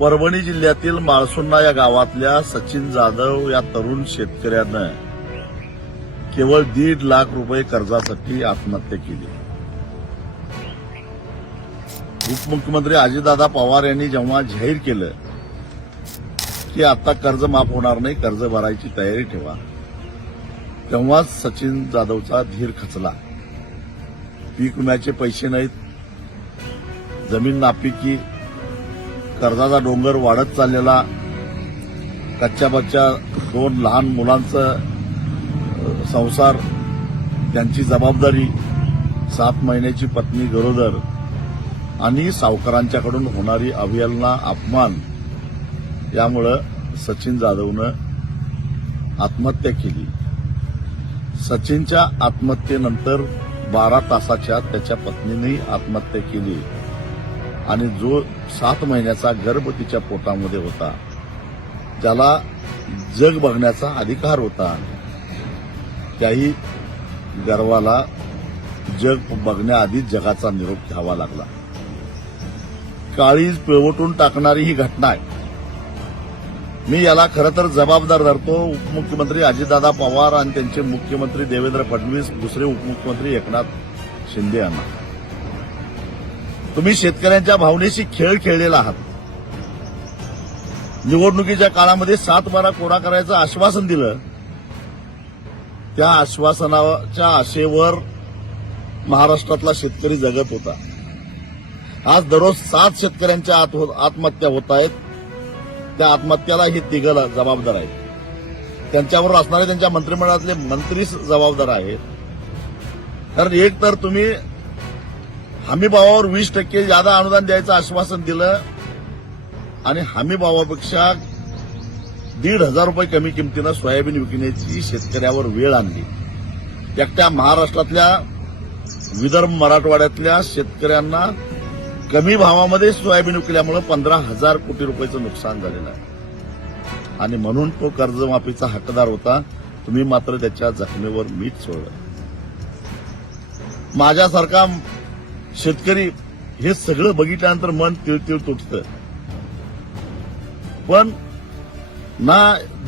परभणी जिल्ह्यातील माळसुंडा या गावातल्या सचिन जाधव या तरुण शेतकऱ्यानं केवळ दीड लाख रुपये कर्जासाठी आत्महत्या केली. उपमुख्यमंत्री अजितदादा पवार यांनी जेव्हा जाहीर केलं की आता कर्ज माफ होणार नाही कर्ज भरायची तयारी ठेवा तेव्हाच सचिन जाधवचा धीर खचला. पीक विम्याचे पैसे नाहीत जमीन नापिकी कर्जाचा डोंगर वाढत चाललेला कच्च्या बच्च्या दोन लहान मुलांचं संसार त्यांची जबाबदारी सात महिन्याची पत्नी गरोदर आणि सावकारांच्याकडून होणारी अवहेलना अपमान यामुळं सचिन जाधवनं आत्महत्या केली. सचिनच्या आत्महत्येनंतर बारा तासाच्या त्याच्या पत्नीनेही आत्महत्या केली. आणि जो सात महिन्याचा गर्भ तिच्या पोटामध्ये होता ज्याला जग बघण्याचा अधिकार होता त्याही गर्वाला जग बघण्याआधीच जगाचा निरोप घ्यावा लागला. काळीज पिळवटून टाकणारी ही घटना आहे. मी याला खरं तर जबाबदार धरतो. उपमुख्यमंत्री अजितदादा पवार आणि त्यांचे मुख्यमंत्री देवेंद्र फडणवीस दुसरे उपमुख्यमंत्री एकनाथ शिंदे यांना. तुम्ही शेतकऱ्यांच्या भावनेशी खेळ खेळलेला आहात. निवडणुकीच्या काळामध्ये सात बारा कोरा करायचं आश्वासन दिलं. त्या आश्वासनाच्या आशेवर महाराष्ट्रातला शेतकरी जगत होता. आज दररोज सात शेतकऱ्यांच्या हो- आत्महत्या होत आहेत. त्या आत्महत्याला हे तिघं जबाबदार आहेत. त्यांच्यावर असणारे त्यांच्या मंत्रिमंडळातले मंत्रीच जबाबदार आहेत. कारण एक तर तुम्ही हमी भावावर वीस टक्के जादा अनुदान द्यायचं आश्वासन दिलं आणि हमी भावापेक्षा दीड हजार रुपये कमी किमतीनं सोयाबीन विकण्याची शेतकऱ्यावर वेळ आणली. एकट्या महाराष्ट्रातल्या विदर्भ मराठवाड्यातल्या शेतकऱ्यांना कमी भावामध्ये सोयाबीन विकल्यामुळे पंधरा हजार कोटी रुपयाचं नुकसान झालेलं आहे. आणि म्हणून तो कर्जमाफीचा हकदार होता. तुम्ही मात्र त्याच्या जखमेवर मीठ सोडलं. माझ्यासारखा शेतकरी हे सगळं बघितल्यानंतर मन तिळतिळ तुटतं. पण ना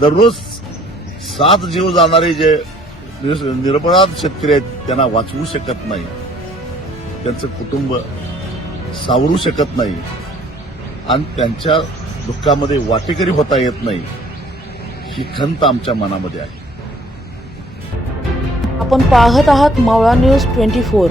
दररोज सात जीव जाणारे जे निरपराध शेतकरी आहेत त्यांना वाचवू शकत नाही. त्यांचं कुटुंब सावरू शकत नाही. आणि त्यांच्या दुःखामध्ये वाटेकरी होता येत नाही. ही खंत आमच्या मनामध्ये आहे. आपण पाहत आहात मावळा न्यूज ट्वेंटी फोर.